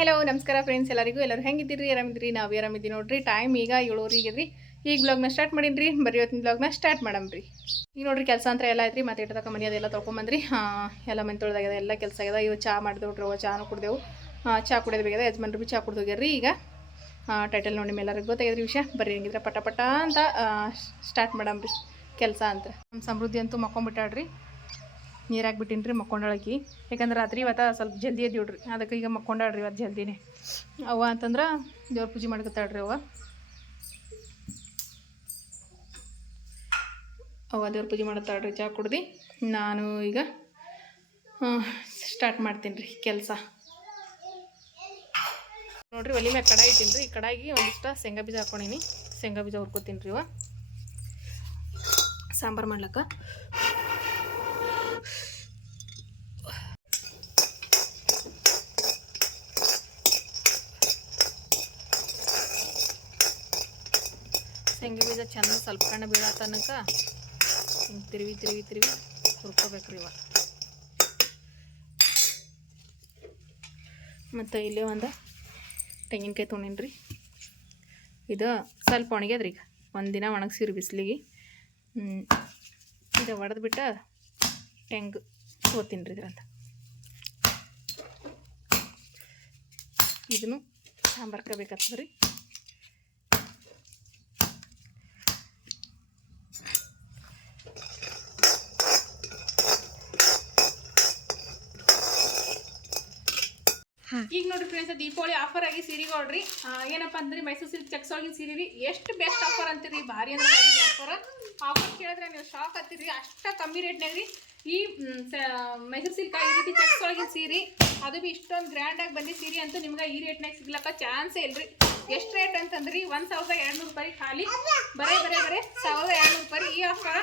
Hello ನಮಸ್ಕಾರ friends ಎಲ್ಲರಿಗೂ ಎಲ್ಲರೂ ಹೆಂಗಿದ್ದೀರಿ? ಆರಾಮಿದ್ರಿ ನಾವು ಆರಾಮಿದ್ದೀವಿ ನೋಡ್ರಿ. ಟೈಮ್ ಈಗ ರೀ ಈಗ ಬ್ಲಾಗ್ನ ಸ್ಟಾರ್ಟ್ ಮಾಡೀನಿ ಬರೀ ಇವತ್ತಿನ ಬ್ಲಾಗ್ನ ಸ್ಟಾರ್ಟ್ ಮಾಡಮ್ರಿ. ಈಗ ನೋಡ್ರಿ ಕೆಲಸ ಅಂತ ಎಲ್ಲ ಐತ್ರಿ. ಮತ್ತೆ ಇಟ್ಟದಕ್ಕ ಮನೆ ಅದೆಲ್ಲ ಹಾಂ ಎಲ್ಲ ಮನೆ ತೊಳ್ದಾಗ್ಯದ ಎಲ್ಲ ಕೆಲಸ ಆಗ್ಯದ. ಇವು ಚಾ ಮಾಡಿದೆವು ಚಾನು ಕುಡ್ದೆವು. ಆ, ಚಾ ಕುಡಿಯೋದು ಬೇಕಾದ ಯಜಮಾನ್ರು ಬಿ ಚಾ ಕುಡ್ದು ಹೋಗ್ಯಾರ್ರಿ ಈಗ. ಟೈಟಲ್ ನೋಡಿ ಎಲ್ಲರಿಗೂ ಗೊತ್ತಾಗ್ಯದ್ರಿ ವಿಷಯ. ಬರ್ರಿ ಹೆಂಗಿದ್ರೆ ಪಟ ಪಟ ಅಂತ ಸ್ಟಾರ್ಟ್ ಮಾಡಮ್ರಿ. ಕೆಲಸ ಅಂತ. ನಮ್ಮ ಸಮೃದ್ಧಿ ಅಂತೂ ಮಕ್ಕೊಂಬಿಟ್ಟಾಡ್ರಿ ನೀರಾಗಿ ಹಾಕ್ಬಿಟ್ಟಿನಿ ರೀ ಮಕ್ಕೊಂಡಳಕಿ. ಯಾಕಂದ್ರೆ ರಾತ್ರಿ ಇವತ್ತು ಸ್ವಲ್ಪ ಜಲ್ದಿ ಎದ್ದಿಡ್ರಿ ಅದಕ್ಕೆ ಈಗ ಮಕ್ಕೊಂಡಾಳ್ರಿ ಇವತ್ತು ಜಲ್ದಿನೇ. ಅವ್ವ ಅಂತಂದ್ರೆ ದೇವ್ರ ಪೂಜೆ ಮಾಡ್ಕೊತಾಳ್ರಿ ಅವ್ವ. ಅವ್ವ ದೇವ್ರ ಪೂಜೆ ಮಾಡ್ತಾಳ್ರಿ ಚಹಾ ಕುಡ್ದು. ನಾನು ಈಗ ಸ್ಟಾರ್ಟ್ ಮಾಡ್ತೀನಿ ರೀ ಕೆಲಸ. ನೋಡಿರಿ ಒಲಿ ಮ್ಯಾಗ ಕಡಾಯಿ ಇದ್ದೀನಿ ರೀ ಈ ಕಡಾಯಿಗೆ ಒಂದಿಷ್ಟ ಶೇಂಗಾ ಬೀಜ ಹಾಕೊಂಡೀನಿ. ಶೇಂಗಾ ಬೀಜ ಹುರ್ಕೊತೀನಿ ರೀ ಇವ. ಸಾಂಬಾರು ಮಾಡ್ಲಕ್ಕ ಶೇಂಗಾ ಬೀಜ ಚಂದ ಸ್ವಲ್ಪ ಕಣ್ಣು ಬೀಳೋ ತನಕ ಹಿಂಗೆ ತಿರುವಿ ತಿರುವಿ ತಿರುವಿ ಹುರ್ಕೋಬೇಕ್ರಿ ಇವ. ಮತ್ತು ಇಲ್ಲೇ ಒಂದು ತೆಂಗಿನಕಾಯಿ ತೊಗೊಂಡಿನಿ ರೀ ಇದು ಸ್ವಲ್ಪ ಒಣಗ್ಯದ್ರಿ ಈಗ. ಒಂದಿನ ಒಣಗಿಸಿರಿ ಬಿಸಿಲಿಗೆ. ಇದು ಒಡೆದ್ಬಿಟ್ಟು ತೆಂಗು ತೋತೀನಿ ರೀ ಇದ್ರಂತ. ಇದನ್ನು ಸಾಂಬಾರ್ಕ ಬೇಕಾಗ್ತದೆ ರೀ ಈಗ ನೋಡ್ರಿ ಫ್ರೆಂಡ್ಸ್ ದೀಪಾವಳಿ ಆಫರ್ ಆಗಿ ಸೀರೆ ನೋಡ್ರಿ. ಏನಪ್ಪ ಅಂದ್ರೆ ಮೈಸೂರು ಸಿಲ್ಕ್ ಚೆಕ್ಸ್ ಒಳಗಿನ ಸೀರೆ ರೀ ಎಷ್ಟು ಬೆಸ್ಟ್ ಆಫರ್ ಅಂತೀರಿ? ಭಾರಿ ಅಂದ್ರೆ ಆಫರ್ ಆಫರ್ ಕೇಳಿದ್ರೆ ನೀವು ಶಾಕ್ ಆಗ್ತೀರಿ. ಅಷ್ಟ ಕಮ್ಮಿ ರೇಟ್ನಾಗ ರೀ ಈ ಮೈಸೂರು ಸಿಲ್ಕ್ ಈ ರೀತಿ ಚೆಕ್ಸ್ ಒಳಗಿನ ಸೀರೆ, ಅದು ಬಿ ಇಷ್ಟೊಂದು ಗ್ರ್ಯಾಂಡ್ ಆಗಿ ಬಂದಿ ಸೀರೆ ಅಂತೂ ನಿಮ್ಗೆ ಈ ರೇಟ್ನಾಗ ಸಿಗ್ಲಕ್ಕ ಚಾನ್ಸೇ ಇಲ್ರಿ. ಎಷ್ಟು ರೇಟ್ ಅಂತಂದ್ರಿ? ಒಂದು ಸಾವಿರದ ಎರಡ್ನೂರು ರೂಪಾಯಿ ಖಾಲಿ. ಬರೇ ಬರೇ ಬರೇ ಸಾವಿರದ ಎರಡ್ನೂರು ರೂಪಾಯಿ ಈ ಆಫರ್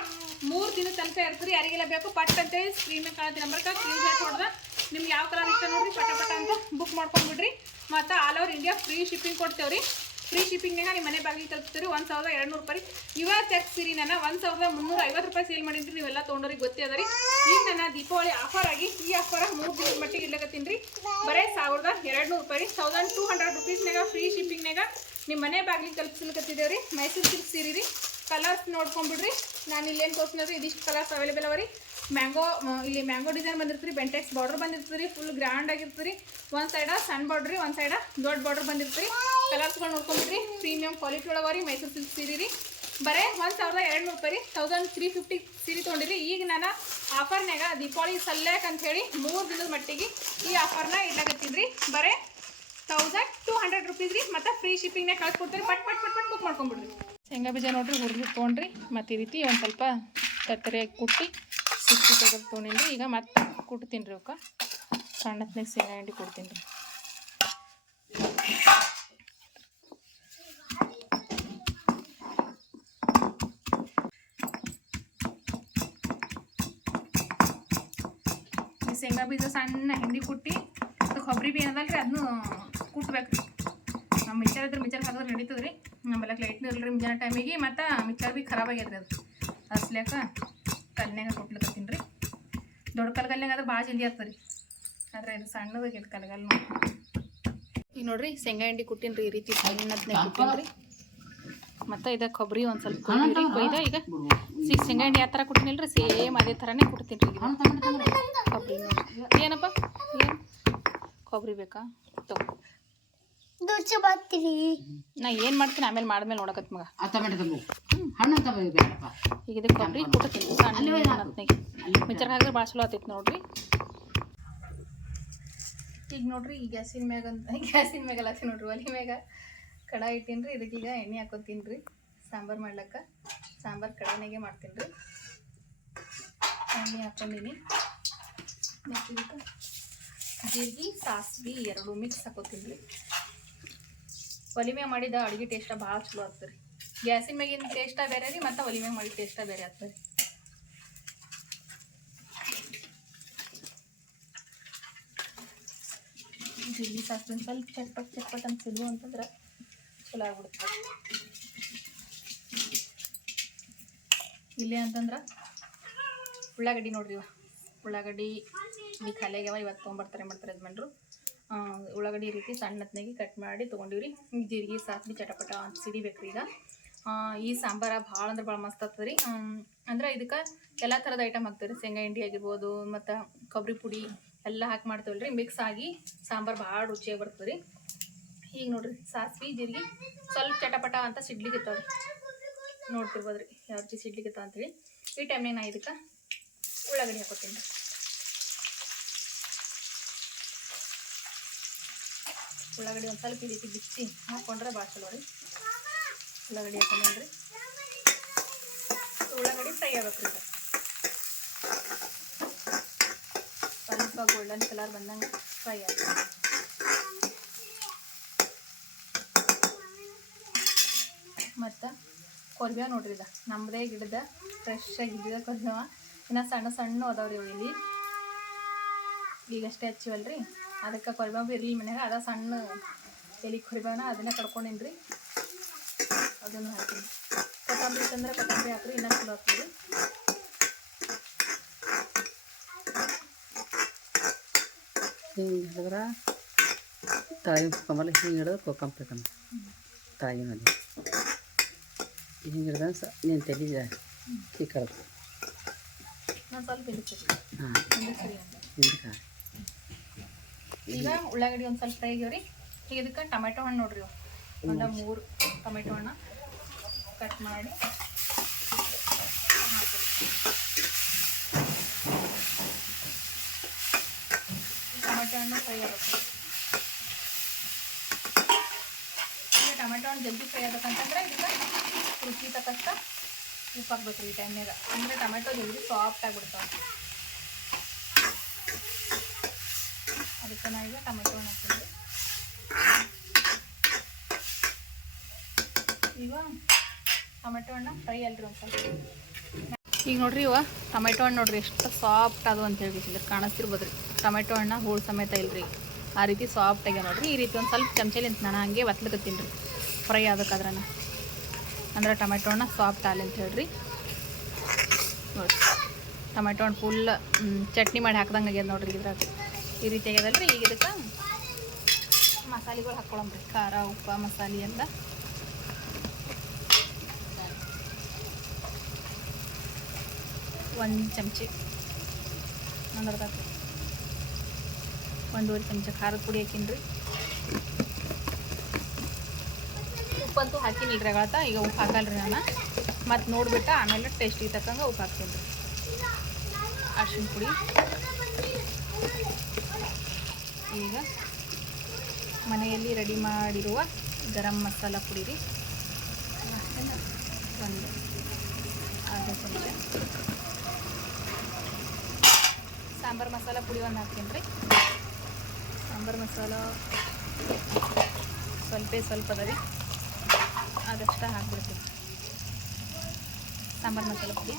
ಮೂರು ದಿನ ತನಕ ಇರ್ತೀರಿ ಯಾರಿಗೆಲ್ಲ ಬೇಕು, ಪಟ್ ಅಂತೇಳಿ ಸ್ಕ್ರೀನ್ ಕಾಣತಿ ನಂಬರ್ಗೆ. ಸ್ಕ್ರೀನ್ ಶಾಟ್ ಹೊಡೆದ. ನಿಮ್ಗೆ ಯಾವ ಕಲರ್ ಇಷ್ಟ ನೋಡ್ರಿ? ಪಟ ಪಟ ಅಂತ ಬುಕ್ ಮಾಡ್ಕೊಂಡ್ಬಿಡ್ರಿ. ಮತ್ತು all over India free shipping ಕೊಡ್ತೇವ್ರಿ. Free ಶಿಪ್ಪಿಂಗ್ನಾಗ ನಿಮ್ಮ ಮನೆ ಬಾಗಿಲಿಗೆ ತಲುಪ್ತೀರಿ ಒಂದು ಸಾವಿರದ ಎರಡು ನೂರು ರೂಪಾಯಿ. ಇವ ಚೆಕ್ ಸೀರೆ ನಾನು ಒಂದು ಸಾವಿರದ ಮುನ್ನೂರ ಐವತ್ತು ರೂಪಾಯಿ ಸೇಲ್ ಮಾಡಿದ್ರಿ ನೀವೆಲ್ಲ ತೊಗೊಂಡೋರಿಗೆ ಗೊತ್ತೇ ಅದ ರೀ. ಈಗ ನನ್ನ ದೀಪಾವಳಿ ಆಫರ್ ಆಗಿ ಈ ಆಫರ್ ಮೂರು ದಿನದ ಮಟ್ಟಿಗೆ ಇಡ್ಲಕತ್ತೀನಿ ರೀ ಬರೀ ಸಾವಿರದ ಎರಡು ನೂರು ರೂಪಾಯಿ ತೌಸಂಡ್ ಟೂ ಹಂಡ್ರೆಡ್ ರುಪೀಸ್ನಾಗ ಫ್ರೀ ಶಿಪ್ಪಿಂಗ್ನಾಗ ನಿಮ್ಮ ಮನೆ ಬಾಗಿಲಿಗೆ ತಲುಪಿಸ್ಲಿಕತ್ತಿದ್ದೇವೆ ರೀ. ಮೈಸೂರು ಸಿಲ್ಕ್ ಸೀರೆ ರೀ. ಕಲರ್ಸ್ ನೋಡ್ಕೊಂಡ್ಬಿಡ್ರಿ. ನಾನು ಇಲ್ಲೇನು ತೋರಿಸಿದ್ರಿ ಇದಿಷ್ಟು ಕಲರ್ಸ್ ಅವೈಲೇಬಲ್ ಅವ ರೀ. ಮ್ಯಾಂಗೋ ಇಲ್ಲಿ ಮ್ಯಾಂಗೋ ಡಿಸೈನ್ ಬಂದಿರ್ತೀರಿ ಬೆಂಟೆಕ್ಸ್ ಬಾರ್ಡರ್ ಬಂದಿರ್ತೀರಿ ಫುಲ್ ಗ್ರ್ಯಾಂಡ್ ಆಗಿರ್ತೀರಿ ಒಂದು ಸೈಡ ಸಣ್ಣ ಬಾರ್ಡ್ರಿ ಒಂದು ಸೈಡ ದೊಡ್ಡ ಬಾರ್ಡರ್ ಬಂದಿರ್ತೀರಿ ಕಲರ್ಸ್ಗಳು ನೋಡ್ಕೊಂಡ್ರಿ ಪ್ರೀಮಿಯಂ ಕ್ವಾಲಿಟಿ ಒಳಗೆ ಮೈಸೂರು ಸಿಲ್ಕ್ ಸೀರೆ ರೀ. ಬರೇ ಒಂದು ಸಾವಿರದ ಎರಡು ನೂರು ರೂಪಾಯಿ ರೀ ತೌಸಂಡ್ ತ್ರೀ ಫಿಫ್ಟಿ ಸೀರೆ ತೊಗೊಂಡಿರಿ. ಈಗ ನಾನು ಆಫರ್ನಾಗ ದೀಪಾವಳಿ ಅಂತ ಹೇಳಿ ಮೂರು ದಿನದ ಮಟ್ಟಿಗೆ ಈ ಆಫರ್ನ ಇಡ್ಲಾಕತ್ತಿದ್ರಿ. ಬರೇ ತೌಸಂಡ್ ಟೂ ಹಂಡ್ರೆಡ್ ರುಪೀಸ್ ರೀ, ಮತ್ತು ಫ್ರೀ ಶಿಪ್ಪಿಂಗ್ನಾಗ ಕಳ್ಸ್ಕೊಡ್ತೀರಿ. ಪಟ್ ಪಟ್ ಪಟ್ ಪಟ್ ಬುಕ್ ಮಾಡ್ಕೊಂಬಿಡ್ರಿ ಶೇಂಗಾ ಬೀಜ ನೋಡ್ರಿ, ಹುರಿದು ತೊಗೊಂಡ್ರಿ. ಮತ್ತು ಈ ರೀತಿ ಒಂದು ಸ್ವಲ್ಪ ಕತ್ತರಿಯಾಗಿ ಕುಟ್ಟಿ. ಸಿಕ್ಕಿ ತೆಗೆದು ತೊಗೊಂಡಿನಿ ಈಗ ಮತ್ತೆ ಕುಟ್ತೀನಿ ರೀ ಅವಕ್ಕೆ ಸಣ್ಣತ್ನಾಗ ಶೇಂಗಾ ಹಿಂಡಿ ಕೊಡ್ತೀನಿ ರೀ. ಶೇಂಗಾ ಬೀಜ ಸಣ್ಣ ಹಿಂಡಿ ಕುಟ್ಟಿ ಮತ್ತು ಕೊಬ್ಬರಿ ಬಿ ಏನದಲ್ಲ ರೀ ಅದನ್ನು ಕುಟ್ಬೇಕು ರೀ ನಮ್ಮ ಮಿಕ್ಸರ್ ಇದ್ರೆ ಮಿಕ್ಸರ್ ಹಾಕಿದ್ರೆ ನಡೀತದೆ ರೀ ಲೈಟ್ನೂ ಇರಲಿ ರೀ ಮುಂಜಾನೆ ಟೈಮಿಗೆ ಮತ್ತು ಮಿಕ್ಸರ್ ಬಿ ಖರಾಬ್ ಆಗ್ಯದ ಅದು. ಕಲ್ನ್ಯಾಗ ಕೊಟ್ಲಕತ್ತೀನಿ ರೀ. ದೊಡ್ಡ ಕಲ್ಗಲ್ನಾಗ ಆದ್ರೆ ಭಾಳ ಜಲ್ದಿ ಆಗ್ತದೆ ರೀ. ಆದ್ರೆ ಇದು ಸಣ್ಣದಾಗಿ ಇದು ಕಲ್ಗಲ್ ಈಗ ನೋಡ್ರಿ ಶೇಂಗಾ ಹಿಂಡಿ ಕುಟ್ಟಿನ್ರಿ ರೀ ಈ ರೀತಿ ಸಣ್ಣದ್ನಾಗ ಕುಟ್ಟಿನಿ ರೀ ಮತ್ತು ಇದಕ್ಕೆ ಕೊಬ್ಬರಿ ಒಂದು ಸ್ವಲ್ಪ ಕೊಯ್ದು ಕೊಯ್ದ ಈಗ ಶೇಂಗಾ ಹಿಂಡಿ ಯಾವ ಥರ ಕುಟ್ಟಿನಿಲ್ಲ ರೀ ಸೇಮ್ ಅದೇ ಥರನೇ ಕುಟ್ತೀನಿ ರೀ ಕೊಬ್ಬರಿ ನೋಡ್ರಿ. ಏನಪ್ಪ? ಏನು? ಕೊಬ್ಬರಿ ಬೇಕಾ? ತಗೋ ನಾ ಏನು ಮಾಡ್ತೀನಿ ಆಮೇಲೆ ಮಾಡಿದ್ಮೇಲೆ ನೋಡಕತ್ ಮಗ. ಆ ಟೊಮೆಟೊ ತಂಬು. ಹಣ್ಣು ಬೇಡಪ್ಪ. ಈಗ ಇದಕ್ಕೆ ಕೊಬ್ಬರಿ ಹೊತ್ನಾಗೆ ಮಿಚರ್ ಹಾಕಿದ್ರೆ ಭಾಳ ಚಲೋ ಆತೈತಿ ನೋಡ್ರಿ. ಈಗ ನೋಡ್ರಿ ಈ ಗ್ಯಾಸಿನ ಮ್ಯಾಗ ಅಂತ ಗ್ಯಾಸಿನ ಮ್ಯಾಗಲ್ಲ ನೋಡ್ರಿ ಒಲಿ ಮ್ಯಾಗ ಕಡ ಇಟ್ಟೀನಿ ರೀ ಇದಕ್ಕೀಗ ಎಣ್ಣೆ ಹಾಕೋತೀನಿ ರೀ ಸಾಂಬಾರು ಮಾಡ್ಲಕ್ಕ. ಸಾಂಬಾರು ಕಡಾನಾಗೆ ಮಾಡ್ತೀನಿ ರೀ ಎಣ್ಣೆ ಹಾಕೊಂಡೀನಿ. ಮತ್ತು ಇದಕ್ಕೆ ಜೀರಿಗೆ ಸಾಸಿವೆ ಎರಡು ಮಿಕ್ಸ್ ಹಾಕೋತೀನಿ ರೀ ಒಲಿ ಮ್ಯಾಗ ಮಾಡಿದ ಅಡುಗೆ ಟೇಸ್ಟ ಭಾಳ ಚಲೋ ಆಗ್ತದೆ ರೀ ಗ್ಯಾಸಿನ ಮ್ಯಾಗಿನ ಟೇಸ್ಟ ಬೇರೆ ರೀ, ಮತ್ತು ಒಲಿ ಮ್ಯಾಗ ಮಾಡಿದ ಟೇಸ್ಟ ಬೇರೆ ಆಗ್ತದೆ. ಸಾಸಿವೆ ಒಂದ್ ಸ್ವಲ್ಪ ಚಟ್ಪಟ್ ಚಟ್ಪಟ್ ಅಂತ ಸಿಲು ಅಂತಂದ್ರೆ ಚಲೋ ಆಗ್ಬಿಡುತ್ತೆ. ಇಲ್ಲಿ ಅಂತಂದ್ರೆ ಉಳ್ಳಾಗಡ್ಡಿ ನೋಡ್ರಿ ಇವ. ಉಳ್ಳಾಗಡ್ಡಿ ಈ ಖಾಲಿಯಾಗ್ಯವ, ಇವತ್ತು ತೊಗೊಂಬರ್ತಾರೆ ಮಾಡ್ತಾರೆ ಯಜಮಾನ್ರು? ಉಳ್ಳಾಗಡ್ಡಿ ರೀತಿ ಸಣ್ಣತ್ನಾಗಿ ಕಟ್ ಮಾಡಿ ತೊಗೊಂಡಿವ್ರಿ. ಜೀರಿಗೆ ಸಾಸ್ವಿ ಚಟಪಟ ಅಂತ ಸಿಡಿಬೇಕ್ರಿ ಈಗ. ಈ ಸಾಂಬಾರ ಭಾಳ ಅಂದ್ರೆ ಭಾಳ ಮಸ್ತ್ ಆಗ್ತದೆ ರೀ ಅಂದ್ರೆ ಇದಕ್ಕೆ ಎಲ್ಲ ಥರದ ಐಟಮ್ ಹಾಕ್ತೀವಿ ರೀ ಶೇಂಗಾ ಹಿಂಡಿ ಆಗಿರ್ಬೋದು, ಮತ್ತು ಕೊಬ್ಬರಿ ಪುಡಿ ಎಲ್ಲ ಹಾಕಿ ಮಾಡ್ತೀವಲ್ಲ ರೀ ಮಿಕ್ಸ್ ಆಗಿ ಸಾಂಬಾರು ಭಾಳ ರುಚಿಯಾಗಿ ಬರ್ತದೆ ರೀ ಈಗ ನೋಡ್ರಿ, ಸಾಸ್ವಿ, ಜೀರಿಗೆ ಸ್ವಲ್ಪ ಚಟಪಟ ಅಂತ ಸಿಡ್ಲಿಕತ್ತಾವ ರೀ ನೋಡ್ತಿರ್ಬೋದು ರೀ ಯಾವ ರೀತಿ ಸಿಡ್ಲಿಕ್ಕಿತ್ತ ಅಂತೇಳಿ. ಈ ಟೈಮ್ನಾಗ ನಾ ಇದಕ್ಕೆ ಉಳ್ಳಾಗಡ್ಡಿ ಹಾಕೋತೀನಿ. ಉಳ್ಳಾಗಡ್ಡಿ ಒಂದು ಸ್ವಲ್ಪ ಈ ರೀತಿ ಬಿಚ್ಚಿ ಹಾಕ್ಕೊಂಡ್ರೆ ಭಾಳ ಚಲೋ ರೀ. ಉಳ್ಳಾಗಡ್ಡಿ ಹಾಕೊಂಡ್ರಿ ಉಳ್ಳಾಗಡ್ಡಿ ಫ್ರೈ ಆಗಬೇಕು ರೀ. ಸ್ವಲ್ಪ ಗೋಲ್ಡನ್ ಕಲರ್ ಬಂದಂಗೆ ಫ್ರೈ ಆಗ್ತದೆ ಮತ್ತು ಕೊರ್ಬೇವ ನೋಡ್ರಿ ಇದು. ನಮ್ಮದೇ ಗಿಡದ ಫ್ರೆಶ್ ಆಗಿದ್ದ ಕೊರ್ಬೇವ ಇನ್ನು ಸಣ್ಣ ಸಣ್ಣ ಅದಾವ್ರಿ ರೀ ಇಲ್ಲಿ. ಈಗಷ್ಟೇ ಹಚ್ಚಿವಲ್ರಿ. ಅದಕ್ಕೆ ಕೊರ್ಬೇವ ಇರಲಿ ಮನ್ಯಾಗ. ಅದ ಸಣ್ಣ ಎಲೆ ಕೊರ್ಬೇವನ ಅದನ್ನೇ ಕಡ್ಕೊಂಡಿನಿ ರೀ ಅದನ್ನು ಹಾಕಿ. ಕೊತ್ತಂಬರಿ ತಂದ್ರೆ ಕೊತ್ತಂಬರಿ ಹಾಕ್ರಿ ಇನ್ನೂ ಚಲೋ ಹಾಕ್ರಿ ಹಿಂಗೆ ಹಿಡಿದ್ರೆ ತಾಯಿ ಕೊಕ್ಕಂಬಲ್ಲ ಹಿಂಗೆ ಹಿಡಿದು ಕೊಕ್ಕಂಬೇಕಮ್ಮ ತಳಗಿನಲ್ಲಿ ಹಿಂಗೆ ಹಿಡ್ದ ಸ ನೀನು ತಲೆ ಚಿಕ್ಕದು ನಾನು ಸ್ವಲ್ಪ ಇಳಿಸ್ರಿ ಹಾಂ. ಈಗ ಉಳ್ಳಾಗಡ್ಡಿ ಒಂದು ಸ್ವಲ್ಪ ಫ್ರೈ ಆಗ್ಯಾವ್ರಿ ಈಗ ಇದಕ್ಕೆ ಟೊಮೆಟೊ ಹಣ್ಣು ನೋಡ್ರಿ. ಒಂದು ಮೂರು ಟೊಮೆಟೊ ಹಣ್ಣು. ಕಟ್ ಮಾಡಿ. ಟೊಮೆಟೊ ಹಣ್ಣು ಫ್ರೈ ಆಗಬೇಕು ಈಗ ಟೊಮೆಟೊ ಹಣ್ಣು ಜಲ್ದಿ ಫ್ರೈ ಆಗ್ಬೇಕಂತಂದ್ರೆ ಇದಕ್ಕೆ ರುಚಿ ತಕ್ಕಷ್ಟ ಉಪ್ಪು ಹಾಕ್ಬೇಕು ಈ ಟೈಮ್ನಾಗ ಅಂದರೆ ಟೊಮೆಟೊ ಜಲ್ದಿ ಸಾಫ್ಟ್ ಆಗಿಬಿಡ್ತಾವೆ. ಅದಕ್ಕೆ ನಾ ಈಗ ಟೊಮೆಟೊ ಹಣ್ಣು ಹಾಕ್ತೀನಿ. ಈಗ ಟೊಮೆಟೊ ಹಣ್ಣು ಫ್ರೈ ಅಲ್ರಿ ಒಂದು ಈಗ ನೋಡ್ರಿ ಇವ, ಟೊಮೆಟೊ ಹಣ್ಣು ನೋಡ್ರಿ ಎಷ್ಟು ಸಾಫ್ಟ್ ಅದು ಅಂತ ಹೇಳಿ ಕಾಣಿಸ್ತಿರ್ಬೋದ್ರಿ. ಟೊಮೆಟೊ ಹಣ್ಣ ಹೂಳು ಸಮೇತ ಇಲ್ರಿ. ಆ ರೀತಿ ಸಾಫ್ಟ್ ಆಗ್ಯಾವ ನೋಡ್ರಿ. ಈ ರೀತಿ ಒಂದು ಸ್ವಲ್ಪ ಚಮಚಲಿಂತ ನಾನು ಹಂಗೆ ಒತ್ಲಕತ್ತೀನಿ ರೀ. ಫ್ರೈ ಆಗ್ಬೇಕಾದ್ರನ ಅಂದ್ರೆ ಟೊಮೆಟೊ ಹಣ್ಣು ಸಾಫ್ಟ್ ಆಲಿ ಅಂತ ಹೇಳ್ರಿ. ನೋಡ್ರಿ. ಟೊಮೆಟೊ ಹಣ್ಣು ಫುಲ್ ಚಟ್ನಿ ಮಾಡಿ ಹಾಕ್ದಂಗೆ ಆಗ್ಯದ ನೋಡ್ರಿ ಇದ್ರಾಗ. ಈ ರೀತಿ ಆಗ್ಯದಲ್ರಿ. ಈಗ ಇದಕ್ಕೆ ಮಸಾಲೆಗಳು ಹಾಕ್ಕೊಳಂಬ್ರಿ ಖಾರ, ಉಪ್ಪು, ಮಸಾಲೆ ಎಲ್ಲ ಒಂದು ಚಮಚ. ಒಂದು ಒಂದೂವರೆ ಚಮಚ ಖಾರದ ಪುಡಿ ಹಾಕಿನ್ರಿ. ಉಪ್ಪಂತೂ ಹಾಕಿನಿ ಇದ್ರಾಗತ್ತ ಈಗ ಉಪ್ಪು ಹಾಕಲ್ರಿ ನಾನು. ಮತ್ತು ನೋಡ್ಬಿಟ್ಟು ಆಮೇಲೆ ಟೇಸ್ಟಿಗೆ ತಕ್ಕಂಗೆ ಉಪ್ಪು ಹಾಕ್ತೀನಿ. ರೀ ಅರ್ಶಿನ ಪುಡಿ. ಈಗ ಮನೆಯಲ್ಲಿ ರೆಡಿ ಮಾಡಿರುವ ಗರಂ ಮಸಾಲ ಪುಡಿ ರೀ. ಒಂದು. ಅರ್ಧ ಚಮಚ. ಸಾಂಬಾರು ಮಸಾಲ ಪುಡಿ ಒಂದು ಹಾಕ್ತೀನಿ ರೀ ಸಾಂಬಾರು ಮಸಾಲ ಸ್ವಲ್ಪ ಸ್ವಲ್ಪ ಅದ ರೀ. ಅದಷ್ಟು ಹಾಕ್ಬಿಡ್ತೀನಿ. ಸಾಂಬಾರು ಮಸಾಲ ಪುಡಿ.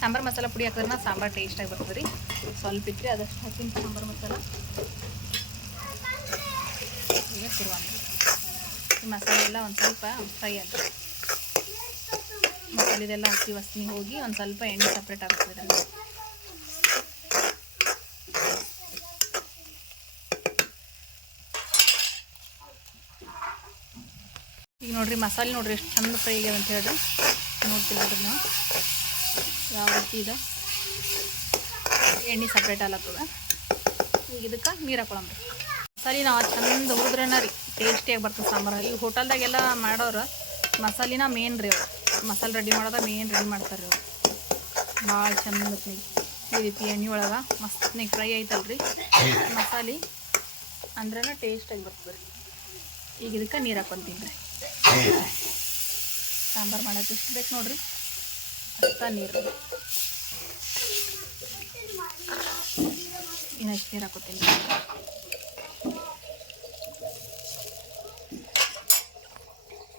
ಸಾಂಬಾರು ಮಸಾಲ ಪುಡಿ ಹಾಕಿದ್ರೆ ಸಾಂಬಾರು ಟೇಸ್ಟಾಗಿ ಬರ್ತದೆ ರೀ. ಸ್ವಲ್ಪ ಇತ್ತು ಅದಷ್ಟು ಹಾಕ್ತೀನಿ ಸಾಂಬಾರು ಮಸಾಲ. ಈಗ ತಿರುವಂತ ಈ ಮಸಾಲೆ ಎಲ್ಲ ಒಂದು ಸ್ವಲ್ಪ ಫ್ರೈ ಆಗುತ್ತೆ ಮಸಾಲೆದೆಲ್ಲ ಹಾಕಿ ವಸ್ನಿ ಹೋಗಿ ಒಂದು ಸ್ವಲ್ಪ ಎಣ್ಣೆ ಸಪ್ರೇಟ್ ಆಗುತ್ತೆ ನೋಡ್ರಿ, ಮಸಾಲೆ ನೋಡಿರಿ, ಎಷ್ಟು ಚಂದ ಫ್ರೈ ಆಗ್ಯದ ಅಂತ ಹೇಳ್ರಿ. ನೋಡ್ತಿಲ್ಲ ನಾವು. ಯಾವ ರೀತಿ ಇದೆ. ಎಣ್ಣೆ ಸಪ್ರೇಟ್ ಆಗ್ಲತ್ತದ. ಈಗ ಇದಕ್ಕೆ ನೀರು ಹಾಕೊಳಮ್ರಿ ಮಸಾಲೆ ನಾವು ಚಂದ ಹುರಿದ್ರನ ರೀ ಟೇಸ್ಟಿಯಾಗಿ ಬರ್ತದೆ ಸಾಂಬಾರು. ಈಗ ಹೋಟೆಲ್ದಾಗೆಲ್ಲ ಮಾಡೋರು ಮಸಾಲಿನ ಮೇನ್ ರೀ ಅವ್ರು. ಮಸಾಲೆ ರೆಡಿ ಮಾಡೋದ ಮೇನ್ ರೆಡಿ ಮಾಡ್ತಾರೆ ಅವ್ರು. ಭಾಳ ಚಂದ ಈ ರೀತಿ ಎಣ್ಣೆ ಒಳಗೆ ಮಸ್ತ್ನಾಗ ಫ್ರೈ ಐತಲ್ರಿ. ಮಸಾಲೆ ಅಂದ್ರನ ಟೇಸ್ಟಾಗಿ ಬರ್ತದೆ ರೀ ಈಗ ಇದಕ್ಕೆ ನೀರು ಹಾಕೊತೀನಿ ರೀ ಸಾಂಬಾರು ಮಾಡೋದು ಎಷ್ಟು ಬೇಕು ನೋಡ್ರಿ? ಅಷ್ಟ ನೀರು. ಇನ್ನಷ್ಟು ನೀರು ಹಾಕೋತೀನಿ.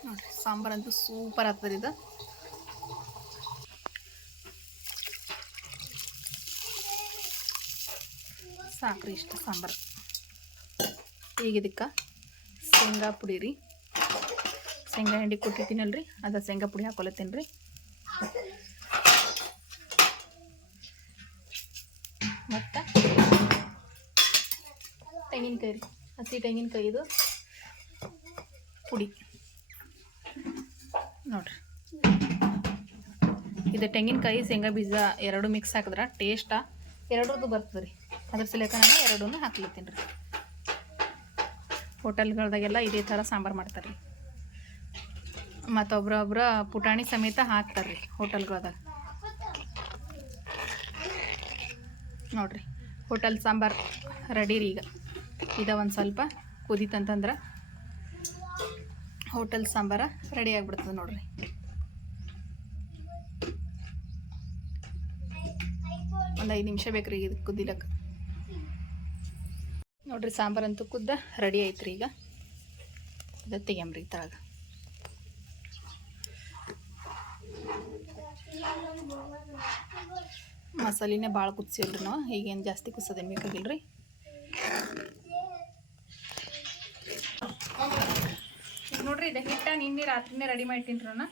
ನೋಡ್ರಿ, ಸಾಂಬಾರು ಅಂತೂ ಸೂಪರ್ ಆಗ್ತದೆ ಇದು. ಸಾಕ್ರಿ ಇಷ್ಟ ಸಾಂಬಾರು. ಈಗ ಇದಕ್ಕೆ ಶೇಂಗಾ ಪುಡಿ ರೀ ಶೇಂಗಾ ಹಿಂಡಿ ಕೊಟ್ಟಿದ್ದೀನಲ್ರಿ, ಅದ ಶೇಂಗಾ ಪುಡಿ ಹಾಕೊಲತ್ತೀನಿ ರೀ ಮತ್ತು? ತೆಂಗಿನಕಾಯಿ ರೀ, ಹಸಿ ತೆಂಗಿನಕಾಯಿದು ಪುಡಿ. ನೋಡ್ರಿ. ಇದು ತೆಂಗಿನಕಾಯಿ, ಶೇಂಗಾ ಬೀಜ ಎರಡು ಮಿಕ್ಸ್ ಹಾಕಿದ್ರೆ ಟೇಸ್ಟ ಎರಡರದ್ದು ಬರ್ತದೆ ರೀ ಅದ್ರ ಸಲಕ ನಾನು ಎರಡೂ ಹಾಕ್ಲತ್ತೀನಿ ರೀ ಹೋಟೆಲ್ಗಳ್ದಾಗೆಲ್ಲ ಇದೇ ಥರ ಸಾಂಬಾರು ಮಾಡ್ತಾರೆ ರೀ ಮತ್ತೊಬ್ರೊಬ್ರ ಪುಟಾಣಿ ಸಮೇತ ಹಾಕ್ತಾರೆ ರೀ ಹೋಟೆಲ್ಗಳದಾಗ. ನೋಡ್ರಿ, ಹೋಟೆಲ್ ಸಾಂಬಾರು ರೆಡಿ ರೀ ಈಗ. ಇದ ಒಂದು ಸ್ವಲ್ಪ ಕುದೀತಂತಂದ್ರೆ ಹೋಟೆಲ್ ಸಾಂಬಾರ ರೆಡಿ ಆಗಿಬಿಡ್ತದೆ ನೋಡ್ರಿ. ಒಂದು ಐದು ನಿಮಿಷ ಬೇಕು ರೀ ಇದು ಕುದಿಲಕ್ಕೆ. ನೋಡ್ರಿ ಸಾಂಬಾರಂತೂ ಕುದ್ದ ರೆಡಿ ಐತ್ರಿ ಈಗ. ತೆಗಿಯಮ್ರಿ ತಳಗ ಮಸಾಲಿನೇ ಭಾಳ ಕುದಿಸಿಲ್ರಿ ನಾವು. ಈಗೇನು ಜಾಸ್ತಿ ಕುದಿಸೋದೇನು ಬೇಕಾಗಿಲ್ಲ ರೀ ನೋಡ್ರಿ, ಇದು ಹಿಟ್ಟ ನಿನ್ನೆ ರಾತ್ರಿನೇ ರೆಡಿ ಮಾಡಿಟ್ಟಿನ್ರಿ ನಾನು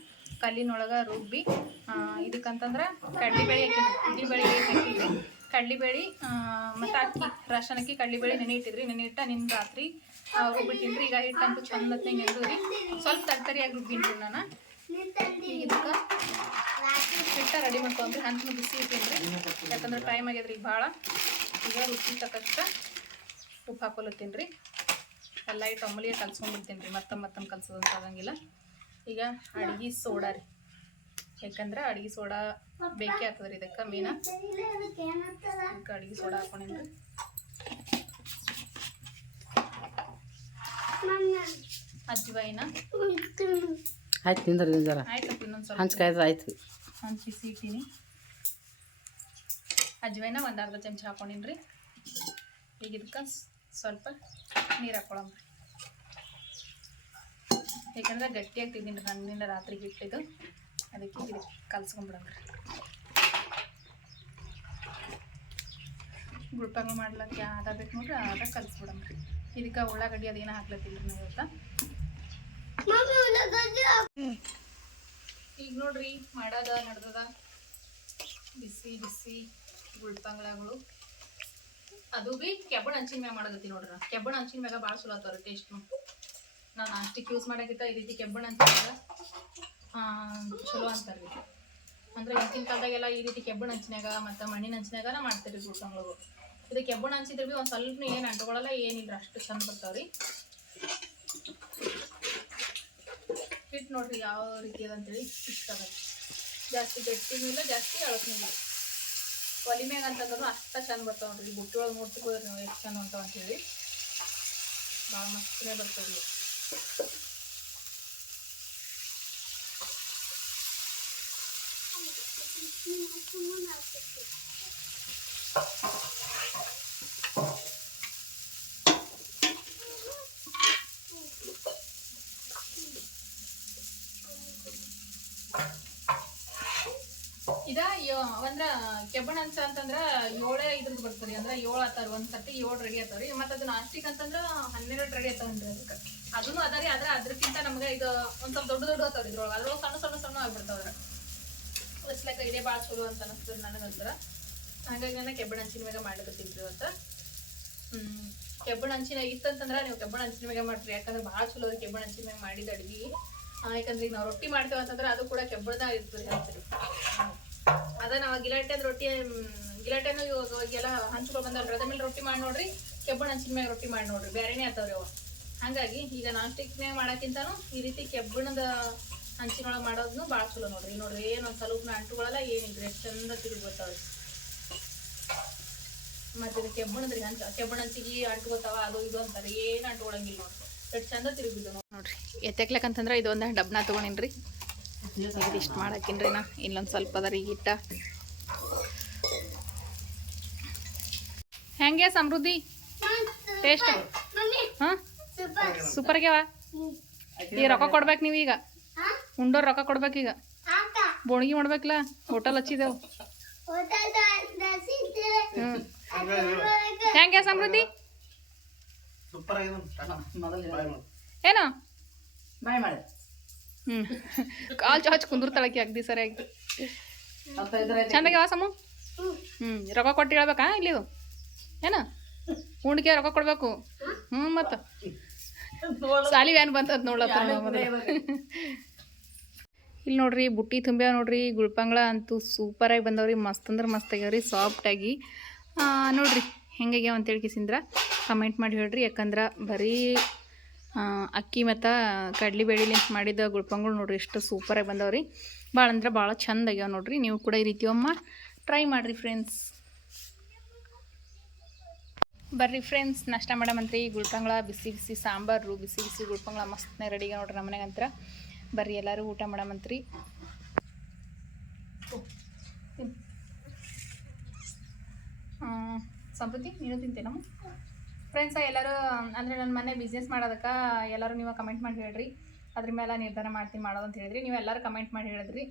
ಕಲ್ಲಿನೊಳಗೆ ರುಬ್ಬಿ ಇದಕ್ಕಂತಂದ್ರೆ ಕಡ್ಲಿಬೇಳೆ ಹಾಕಿದ್ರಿ ಇಡ್ಲಿಬೇಳೆ ಹಾಕಿದ್ರಿ ಕಡ್ಲಿಬೇಳೆ ಮತ್ತು ಅಕ್ಕಿ ರಾಶನ್ ಅಕ್ಕಿ ಕಡ್ಲಿಬೇಳೆ ನೆನೆ ಇಟ್ಟಿದ್ರಿ. ನೆನೆ ಇಟ್ಟ ನಿನ್ನ ರಾತ್ರಿ ರುಬ್ಬಿ ರುಬ್ಬಿಟ್ಟಿನ್ರಿ. ಈಗ ಹಿಟ್ಟಂತೂ ಚಂದ ಹೊತ್ತಿಗೆ ಎಲ್ದು ರೀ ಸ್ವಲ್ಪ ತರ್ತರಿಯಾಗಿ ರುಬ್ಬಿನ್ರಿ ನಾನು ಇದಕ್ಕೆ ಹಿಟ್ಟ ರೆಡಿ ಮಾಡ್ಕೊಂಡ್ರಿ ಹಂಚು ಬಿಸಿ ಇಟ್ಟಿನ್ರಿ ಯಾಕಂದ್ರೆ ಟೈಮ್ ಆಗ್ಯದ್ರಿ ಈಗ ಭಾಳ ಈಗ ರುಚಿ ತಕ್ಕಷ್ಟ ಉಪ್ಪು ಹಾಕೊಲತ್ತೀನಿ ರೀ ಎಲ್ಲ ಇಟ್ಟು ಅಮಲಿಗೆ ಕಲ್ಸ್ಕೊಂಡ್ಬಿಡ್ತೀನಿ ರೀ ಮತ್ತೆ ಮತ್ತೊಮ್ಮೆ ಕಲ್ಸೋದಂತ ಆಗಂಗಿಲ್ಲ ಈಗ ಅಡ್ಗೆ ಸೋಡಾ ರೀ. ಯಾಕಂದ್ರೆ ಅಡ್ಗೆ ಸೋಡಾ ಬೇಕೇ ಆಗ್ತದೆ ರೀ ಇದಕ್ಕೆ ಮೀನ ಅದಕ್ಕೆ ಅಡ್ಗೆ ಸೋಡಾ ಹಾಕೊಂಡೇನಿ ರೀ ಅಜ್ವಾಯಿನ ಆಯ್ತು ತಿಂದ್ರಿ ಜರ ಆಯ್ತು ಇನ್ನೊಂದು ಸ್ವಲ್ಪ ಹಂಚ್ಕಾಯ್ದು ಆಯ್ತು. ಹಂಚಿಸಿ ಇಟ್ಟೀನಿ ಅಜ್ವೈನ ಒಂದು ಅರ್ಧ ಚಮಚ ಹಾಕೊಂಡಿನಿ ರೀ ಈಗ ಇದಕ್ಕೆ ಸ್ವಲ್ಪ ನೀರು ಹಾಕೊಳಮ್ರಿ ಯಾಕಂದ್ರೆ ಗಟ್ಟಿಯಾಗಿ ತಿಂದಿನಿ ಹಣ್ಣಿನ ರಾತ್ರಿ ಇಟ್ಟಿದ್ದು ಅದಕ್ಕೆ ಇದು ಕಲ್ಸ್ಕೊಂಡ್ಬಿಡಮ್ರಿ ಗುಳ್ಪಂಗ ಮಾಡ್ಲಕ್ಕೆ ಆದ ಬೇಕು ನೋಡ್ರಿ ಆದ ಕಲ್ಸ್ಬಿಡಮ್ರಿ ಇದಕ್ಕೆ ಉಳ್ಳಾಗಡ್ಡಿ ಅದೇನು ಹಾಕ್ಲತ್ತಿಲ್ಲ ನಾವು ಇವತ್ತು? ಈಗ ನೋಡ್ರಿ, ಮಾಡದ, ನಡ್ದದ. ಬಿಸಿ ಬಿಸಿ ಗುಳ್ಪಂಗ್ಳಗಳು ಅದು ಬಿ ಕೆಬ್ಬಣ ಹಂಚಿನ ಮ್ಯಾಗ ಮಾಡೋದತ್ತಿ ನೋಡ್ರಿ. ಕೆಬ್ಬಣ ಹಂಚಿನ ಮ್ಯಾಗ ಭಾಳ ಚಲೋ ಆತಾವ್ರಿ ಟೇಸ್ಟ್ ನಾನು ಅಷ್ಟಕ್ಕೆ ಯೂಸ್ ಮಾಡಕ್ಕಿಂತ ಈ ರೀತಿ ಕೆಬ್ಬಣ ಹಂಚಿನ ಮ್ಯಾಗ ಚಲೋ ಅಂತಾರ್ರಿ. ಅಂದ್ರೆ ಹಿಂದಿನ ಕಾಲದಾಗೆಲ್ಲ ಈ ರೀತಿ ಕೆಬ್ಬಣ ಹಂಚಿನಾಗ ಮತ್ತು ಮಣ್ಣಿನ ಹಂಚಿನಾಗ ಮಾಡ್ತಾರೆ ಗುಳ್ಪಂಗ್ಳಗಳು ಇದು ಕೆಬ್ಬಣ ಹಂಚಿದ್ರೆ ಬಿ ಒಂದು ಸ್ವಲ್ಪ ಏನು ಅಂಟ್ಕೊಳ್ಳಲ್ಲ ಏನಿಲ್ಲ ಅಷ್ಟು ಚಂದ ಬರ್ತಾವ್ರಿ. ಹಿಟ್ಟು ನೋಡ್ರಿ ಯಾವ ರೀತಿ ಅದ ಅಂತೇಳಿ ಇಷ್ಟ ಅದ. ಜಾಸ್ತಿ ಗಟ್ಟಿನೂ ಇಲ್ಲ, ಜಾಸ್ತಿ ಅಳಕ್ನೂ ಇಲ್ಲ. ಒಲಿ ಮ್ಯಾಗ ಅಂತಂದ್ರೆ ಅಷ್ಟ ಚಂದ ಬರ್ತಾವ ನೋಡ್ರಿ. ಬುಟ್ಟಿ ಒಳಗೆ ನೋಡ್ತಿಕೋದ್ರಿ ನೀವು ಎಷ್ಟು ಚಂದ ಹೇಳಿ ಅಂತೇಳಿ. ಭಾಳ ಮಸ್ತನೇ ಬರ್ತಾವ್ರಿ ಇದ ಅಂದ್ರ ಕೆಬ್ಬಣ ಹಂಚ ಅಂತಂದ್ರ ಏಳೇ ಇದ್ರದ್ದು ಬರ್ತದ್ರಿ, ಅಂದ್ರ ಏಳು ಆತಾರ, ಒಂದ್ ಸರ್ತಿ ಏಳು ರೆಡಿ ಆತಾವ್ರಿ, ಮತ್ತ ಅದು ನಾಸ್ಟಿಕ್ ಅಂತಂದ್ರ ಹನ್ನೆರಡು ರೆಡಿ ಆತಾವನ್ರಿ ಅದಕ್ಕೆ ಅದನ್ನು ಅದ ರೀ, ಆದ್ರ ಅದ್ರಕ್ಕಿಂತ ನಮ್ಗೆ ಇದು ಒಂದ್ ಸ್ವಲ್ಪ ದೊಡ್ಡ ದೊಡ್ಡ ಆತಾವ್ರಿ ಇದ್ರೊಳಗೆ, ಅದ್ರೊಳಗೆ ಸಣ್ಣ ಸಣ್ಣ ಸಣ್ಣ ಆಗ್ಬಿಡ್ತಾವ್ರ ಉಳಿಸ್ಲಕ್ಕ ಇದೇ ಭಾಳ ಚಲೋ ಅಂತ ಅನಿಸ್ತದೆ ನನಗಂತರ. ಹಾಗಾಗಿ ನಾನು ಕೆಬ್ಬಣ ಹಂಚಿನ ಮ್ಯಾಗ ಮಾಡ್ಲಿಕತ್ತೀನಿ ಇವತ್ತು. ಹ್ಮ್, ಕೆಬ್ಬಣ ಹಂಚಿನ ಇತ್ತಂತಂದ್ರ ನೀವು ಕೆಬ್ಬಣ ಹಂಚಿನ ಮ್ಯಾಗ ಮಾಡ್ರಿ, ಯಾಕಂದ್ರೆ ಭಾಳ ಚಲೋ ಕೆಬ್ಬಣ ಹಂಚಿನ ಮ್ಯಾಗ ಮಾಡಿದ ಅಡ್ಗಿ. ಯಾಕಂದ್ರೆ ಈಗ ನಾವು ರೊಟ್ಟಿ ಮಾಡ್ತೇವೆ ಅಂತಂದ್ರೆ ಅದು ಕೂಡ ಕೆಬ್ಬಣದಾಗ ಇರ್ತದೆ ಹೇಳ್ತೀರಿ ಅದ ನಾವು ಗಿಲಾಟೆದ ರೊಟ್ಟಿ ಗಿಲಾಟೆನು ಇವಾಗ ಇವಾಗೆಲ್ಲ ಹಂಚ್ಕೊಂಡು ಬಂದ್ರೆ ಅದ್ರ ಮೇಲೆ ರೊಟ್ಟಿ ಮಾಡಿ ನೋಡ್ರಿ ಕೆಬ್ಬಣ ಹಂಚಿನ ಮ್ಯಾಗ ರೊಟ್ಟಿ ಮಾಡಿ ನೋಡ್ರಿ. ಬೇರೆನೇ ಆತಾವ್ರಿ ಅವ. ಹಂಗಾಗಿ ಈಗ ನಾನ್ ಸ್ಟಿಕ್ ಮ್ಯಾಗ ಮಾಡಕ್ಕಿಂತಾನು ಈ ರೀತಿ ಕೆಬ್ಬಣದ ಹಂಚಿನೊಳಗೆ ಮಾಡೋದನ್ನು ಭಾಳ ಚಲೋ ನೋಡ್ರಿ. ನೋಡ್ರಿ ಏನು ಸ್ವಲ್ಪ ಅಂಟುಗಳಲ್ಲ ಏನಿಲ್ರಿ ಎಷ್ಟು ಚಂದ ತಿರುಗಿ ಮತ್ತೆ ಕೆಬ್ಬಣದ್ರಿ ಹಂಚ ಕೆಬ್ಬಣ ಹಂಚಿಗೆ ಅಂಟ್ಕೋತಾವ ಅದು ಇದು ಅಂತಾರೆ. ಏನು ಅಂಟುಗಳಂಗಿಲ್ಲ ನೋಡ್ರಿ. ಎಷ್ಟು ಚಂದ ಅಂತಂದ್ರೆ ಇದು ಎತ್ತಕ್ಲಕ್ಕಂತಂದ್ರೆ ಡಬ್ನ ತೊಗೊಂಡಿನ್ರಿ. ಇದಿಷ್ಟು ಮಾಡಾಕಿನ್ರಿ ನಾ ಇನ್ನೊಂದು ಸ್ವಲ್ಪ ಅದ ರೀ ಹಿಟ್ಟ. ಹೆಂಗೆ ಸಮೃದ್ಧಿ? ಟೇಸ್ಟ್ ಸೂಪರ್ ಆಗ್ಯಾವ? ಈಗ ರೊಕ್ಕ ಕೊಡ್ಬೇಕು ನೀವು ಈಗ ಉಂಡೋರ್ ರೊಕ್ಕ ಕೊಡ್ಬೇಕೀಗ ಬೋಣಿಗೆ ಮಾಡ್ಬೇಕಲ್ಲ ಹೋಟೆಲ್ ಹಚ್ಚಿದೆವು. ಹ್ಞೂ ಹೆಂಗೆ ಸಮೃದ್ಧಿ? ಏನು? ಬಾಯ್ ಮಾಡಿ. ಹ್ಞೂ ಕಾಲು ಚಾಚ್ ಕುಂದಿರ್ತಾಳಕ್ಕೆ ಅಗ್ದಿ ಸರಿಯಾಗಿ. ಚಂದಾಗ್ಯಾವ ಸಮು ಹ್ಞೂ ರೊಕ್ಕ ಕೊಟ್ಟು ಹೇಳ್ಬೇಕಾ ಇಲ್ಲಿ? ಏನು? ಉಣ್ಕೆ ರೊಕ್ಕ ಕೊಡ್ಬೇಕು. ಹ್ಞೂ ಮತ್ತು. ಸಾಲಿ ವ್ಯಾನ್ ಬಂತದ್ ನೋಡ್ಲತ್ತ ಇಲ್ಲಿ ನೋಡ್ರಿ ಬುಟ್ಟಿ ತುಂಬ್ಯಾವ ನೋಡ್ರಿ ಗುಳ್ಪಂಗ್ಳ ಅಂತೂ ಸೂಪರಾಗಿ ಬಂದವ್ರಿ ಮಸ್ತ್ ಅಂದ್ರೆ ಮಸ್ತ್ ಆಗ್ಯಾವ್ರಿ ಸಾಫ್ಟಾಗಿ ನೋಡ್ರಿ. ಹೆಂಗಾಗ್ಯಾವ ಅಂತೇಳಿ ಕಿಸಿಂದ್ರ ಕಮೆಂಟ್ ಮಾಡಿ ಹೇಳ್ರಿ. ಯಾಕಂದ್ರೆ ಬರೀ ಅಕ್ಕಿ ಮತ್ತು ಕಡ್ಲಿ ಬೇಳೆಲಿಂತ ಮಾಡಿದ ಗುಳ್ಪಂಗಳು ನೋಡ್ರಿ ಎಷ್ಟು ಸೂಪರಾಗಿ ಬಂದವ್ರಿ. ಭಾಳ ಅಂದ್ರೆ ಭಾಳ ಚಂದ ಆಗ್ಯಾವ ನೋಡ್ರಿ. ನೀವು ಕೂಡ ಈ ರೀತಿ ಒಮ್ಮ ಟ್ರೈ ಮಾಡಿರಿ ಫ್ರೆಂಡ್ಸ್ ಬರ್ರಿ ಫ್ರೆಂಡ್ಸ್ ನಾಷ್ಟ ಮಾಡಮಂತ್ರಿ ಗುಳ್ಪಂಗಳ, ಬಿಸಿ ಬಿಸಿ ಸಾಂಬಾರು, ಬಿಸಿ ಬಿಸಿ ಗುಳ್ಪಂಗಳ ಮಸ್ತ್ನೇ ರೆಡಿಗೆ ನೋಡ್ರಿ ನಮ್ಮ ಮನೆಗಂತ್ರ. ಬರ್ರಿ ಎಲ್ಲರೂ ಊಟ ಮಾಡಮಂತ್ರಿ ಸಂಪ್ರತಿ ನೀನು ತಿಂತೇನಮ್ಮ ಫ್ರೆಂಡ್ಸ ಎಲ್ಲರೂ ಅಂದರೆ ನನ್ನ ಮನೆ ಬಿಸ್ನೆಸ್ ಮಾಡೋದಕ್ಕೆ ಎಲ್ಲರೂ ನೀವು ಕಮೆಂಟ್ ಮಾಡಿ ಹೇಳ್ರಿ. ಅದ್ರ ಮೇಲೆ ನಿರ್ಧಾರ ಮಾಡ್ತೀನಿ ಮಾಡೋದು ಅಂತ ಹೇಳಿದ್ರಿ. ನೀವು ಎಲ್ಲರೂ ಕಮೆಂಟ್ ಮಾಡಿ ಹೇಳಿದ್ರಿ.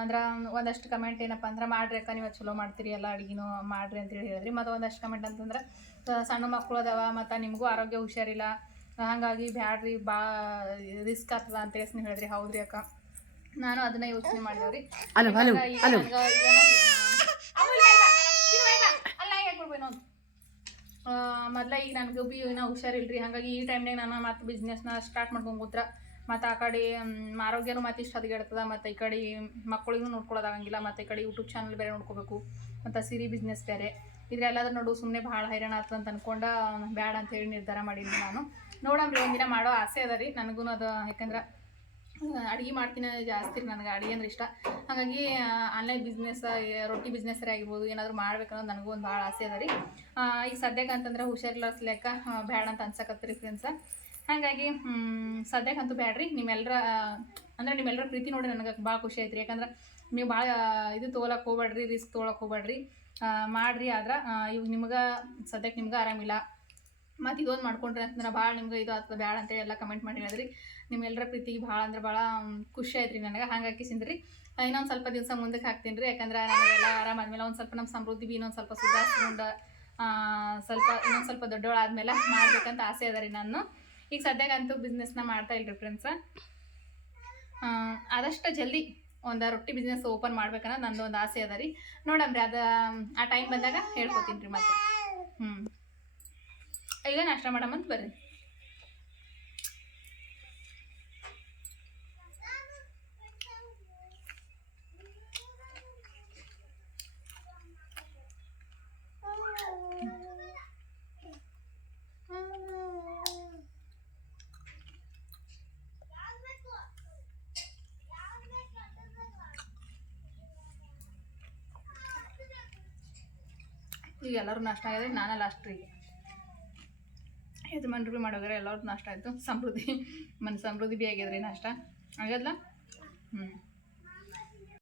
ಅಂದ್ರೆ ಒಂದಷ್ಟು ಕಮೆಂಟ್ ಏನಪ್ಪ ಅಂದ್ರೆ ಮಾಡ್ರಿ ಅಕ್ಕ ನೀವು ಚಲೋ ಮಾಡ್ತೀರಿ ಎಲ್ಲ ಅಡುಗೆನೂ ಮಾಡ್ರಿ ಅಂತೇಳಿ ಹೇಳಿದ್ರಿ. ಮತ್ತು ಒಂದಷ್ಟು ಕಮೆಂಟ್ ಅಂತಂದ್ರೆ ಸಣ್ಣ ಮಕ್ಕಳು ಅದಾವ ಮತ್ತು ನಿಮಗೂ ಆರೋಗ್ಯ ಹುಷಾರಿಲ್ಲ ಹಾಗಾಗಿ ಬ್ಯಾಡ್ರಿ ಬಾ ರಿಸ್ಕ್ ಆಗ್ತದ ಅಂತ ಹೇಳಿ ಹೇಳಿದ್ರಿ. ಹೌದ್ರಿ ಅಕ್ಕ. ನಾನು ಅದನ್ನ ಯೋಚನೆ ಮಾಡಿದವ್ರಿ. ಮೊದ್ಲ ಈಗ ನನಗೆ ಬಿ ಏನೋ ಹುಷಾರಿಲ್ರಿ. ಹಾಗಾಗಿ ಈ ಟೈಮ್ನಾಗ ನಾನು ಮತ್ತೆ ಬಿಸ್ನೆಸ್ನ ಸ್ಟಾರ್ಟ್ ಮಾಡ್ಕೊಂಡು ಕೂತ್ರ ಮತ್ತು ಆ ಕಡೆ ಆರೋಗ್ಯನು ಮತ್ತೆ ಇಷ್ಟು ಹದಗೆಡ್ತದ. ಮತ್ತು ಈ ಕಡೆ ಮಕ್ಕಳಿಗೂ ನೋಡ್ಕೊಳ್ಳೋದಾಗಂಗಿಲ್ಲ ಮತ್ತು ಈ ಕಡೆ ಯೂಟ್ಯೂಬ್ ಚಾನಲ್ ಬೇರೆ ನೋಡ್ಕೋಬೇಕು. ಮತ್ತು ಸಿರಿ ಬಿಸ್ನೆಸ್ ಬೇರೆ. ಇದ್ರೆಲ್ಲಾದ್ರೂ ನೋಡು ಸುಮ್ಮನೆ ಭಾಳ ಹೈರಾಣ ಆಗ್ತದೆ ಅಂತ ಅಂದ್ಕೊಂಡು ಬ್ಯಾಡ ಅಂತ ಹೇಳಿ ನಿರ್ಧಾರ ಮಾಡೀನಿ ನಾನು. ನೋಡಮ್ರಿ ಒಂದಿನ ಮಾಡೋ ಆಸೆ ಅದ ರೀ. ನನಗೂ ಅದು ಯಾಕಂದ್ರೆ ಅಡುಗೆ ಮಾಡ್ತೀನಿ ಜಾಸ್ತಿ ನನಗೆ ಅಡುಗೆ ಅಂದ್ರೆ ಇಷ್ಟ. ಹಾಗಾಗಿ ಆನ್ಲೈನ್ ಬಿಸ್ನೆಸ್ ರೊಟ್ಟಿ ಬಿಸ್ನೆಸ್ ಆಗಿರ್ಬೋದು, ಏನಾದರೂ ಮಾಡ್ಬೇಕನ್ನೋದು ನನಗೂ ಒಂದು ಭಾಳ ಆಸೆ ಅದ ರೀ. ಈಗ ಸದ್ಯಕ್ಕೆ ಅಂತಂದ್ರೆ ಹುಷಾರಿಲ್ಲಸ್ಲೆಕ್ಕ ಬ್ಯಾಡ ಅಂತ ಅನ್ಸಕತ್ತೀರಿ ಫ್ರೆಂಡ್ಸ. ಹಾಗಾಗಿ ಸದ್ಯಕ್ಕಂತೂ ಬ್ಯಾಡ್ರಿ. ನಿಮ್ಮೆಲ್ಲರ ಅಂದ್ರೆ ನಿಮ್ಮೆಲ್ಲರ ಪ್ರೀತಿ ನೋಡಿ ನನಗೆ ಭಾಳ ಖುಷಿ ಆಯ್ತು ರೀ ಯಾಕಂದ್ರೆ ನೀವು ಭಾಳ ಇದು ತೊಗೊಳಕ್ಕೆ ಹೋಗ್ಬೇಡ್ರಿ ರಿಸ್ಕ್ ತೊಗೊಳಕ್ಕೆ ಹೋಗ್ಬೇಡ್ರಿ. ಮಾಡ್ರಿ ಆದ್ರೆ ಇವಾಗ ನಿಮ್ಗೆ, ಸದ್ಯಕ್ಕೆ ನಿಮ್ಗೆ ಆರಾಮಿಲ್ಲ. ಮತ್ತು ಇದೊಂದು ಮಾಡ್ಕೊಂಡ್ರಿ ಅಂತಂದ್ರೆ ಭಾಳ ನಿಮ್ಗೆ ಇದು ಆಗ್ತದೆ ಬೇಡ ಅಂತೇಳಿ ಎಲ್ಲ ಕಮೆಂಟ್ ಮಾಡಿ ಹೇಳಿದ್ರಿ. ನಿಮ್ಮೆಲ್ಲರ ಪ್ರೀತಿಗೆ ಭಾಳ ಅಂದ್ರೆ ಭಾಳ ಖುಷಿ ಆಯ್ತು ರೀ ನನಗೆ ಹಂಗೆ ಸಿಂದ್ರಿ. ಇನ್ನೊಂದು ಸ್ವಲ್ಪ ದಿವಸ ಮುಂದಕ್ಕೆ ಹಾಕ್ತೀನಿ ರೀ ಯಾಕಂದ್ರೆ ನನಗೆಲ್ಲ ಆರಾಮಾದ್ಮೇಲೆ ಒಂದು ಸ್ವಲ್ಪ ನಮ್ಮ ಸಮೃದ್ಧಿ ಬಿ ಇನ್ನೊಂದು ಸ್ವಲ್ಪ ಸುಧಾರಿಸ್ಕೊಂಡು ಸ್ವಲ್ಪ ಇನ್ನೊಂದು ಸ್ವಲ್ಪ ದೊಡ್ಡವಳಾದ್ಮೇಲೆ ಮಾಡ್ಬೇಕಂತ ಆಸೆ ಅದ ರೀ ನಾನು. ಈಗ ಸದ್ಯಕ್ಕಂತೂ ಬಿಸ್ನೆಸ್ನ ಮಾಡ್ತಾ ಇಲ್ರಿ ಫ್ರೆಂಡ್ಸ ಆದಷ್ಟು ಜಲ್ದಿ ಒಂದು ರೊಟ್ಟಿ ಬಿಸ್ನೆಸ್ ಓಪನ್ ಮಾಡ್ಬೇಕನ್ನೋದು ನಂದು ಒಂದು ಆಸೆ ಅದ ರೀ. ನೋಡಮ್ರಿ ಅದು, ಆ ಟೈಮ್ ಬಂದಾಗ ಹೇಳ್ಕೊತೀನಿ ರೀ ಮತ್ತೆ. ಹ್ಞೂ ಈಗ ನಾಷ್ಟ ಮಾಡಮಂತ ಬರ್ರಿ. ಈಗ ಎಲ್ಲರೂ ನಾಷ್ಟ ಆಗಿದೆ ನಾನೇ ಲಾಸ್ಟ್ ರೀ ಯಜಮಾನ್ರು ಭೀ ಮಾಡೋಗ್ರೆ ಎಲ್ಲರದ್ದು ನಾಷ್ಟ ಆಯಿತು. ಸಮೃದ್ಧಿ ಮನೆ ಸಮೃದ್ಧಿ ಭೀ ಆಗ್ಯದ್ರಿ ನಾಷ್ಟ. ಆಗ್ಯದಲ್ಲ ಹ್ಞೂ